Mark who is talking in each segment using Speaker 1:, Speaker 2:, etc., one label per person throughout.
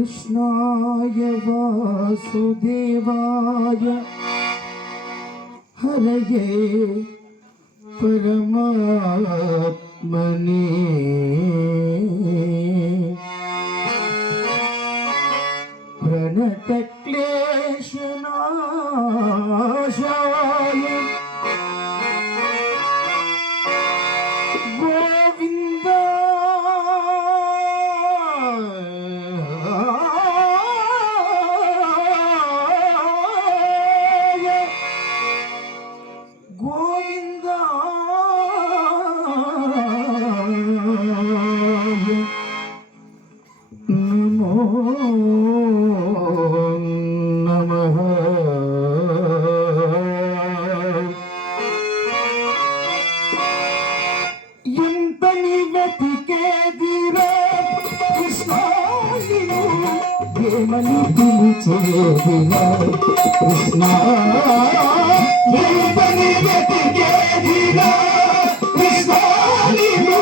Speaker 1: कृष्णाय वासुदेवाय। हरये परमात्मने। प्रणतक्ले ఏమని పిలిచేదిరా కృష్ణ ఎంతని వెతికేదిరా కృష్ణాలిను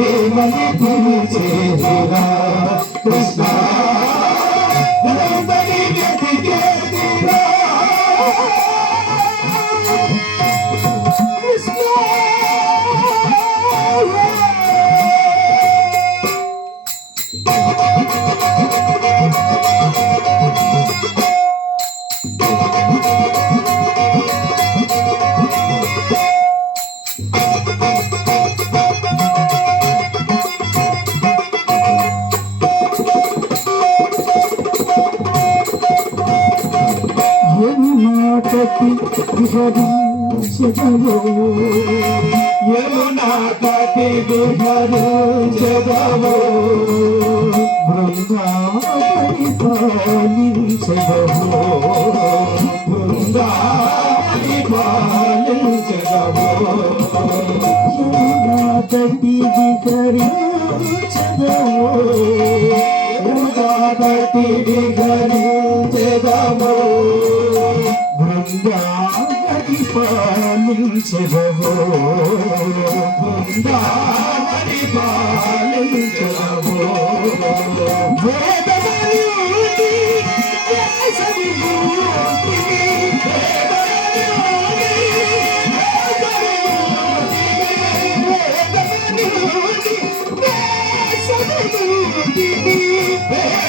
Speaker 1: ఏమని పిలిచేదిరా కృష్ణ ఎంతని వెతికేదిరా యమునాటకి విహరించదవో యమునాటకి విహరించదవో బృందావని పాలించదవో బృందావని పాలించదవో యమునాటకి విహరించదవో యమునాటకి విహరించదవో బృందావని పాలించదవో Hey!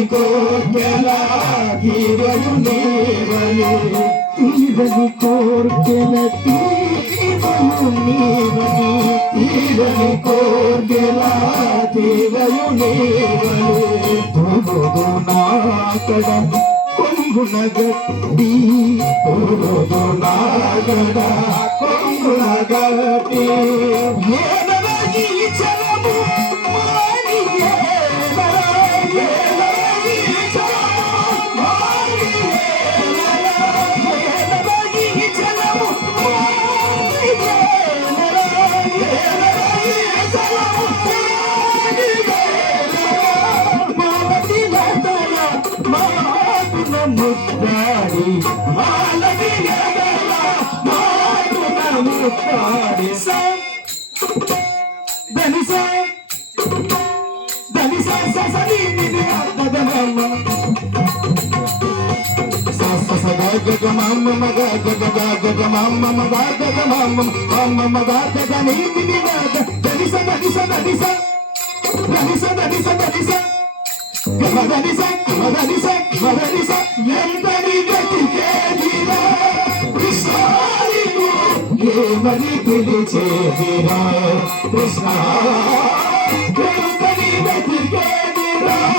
Speaker 1: తీరని కోకెల తీరని నీవని తీరని కోర్కెల తీరను నీవని కోర్కెల నీవని నాకడ మాటున ముక్కాడి సా దని సా దని సా సా మమ్మ Bani Bani Bani Bani Bani Bani Bani Bani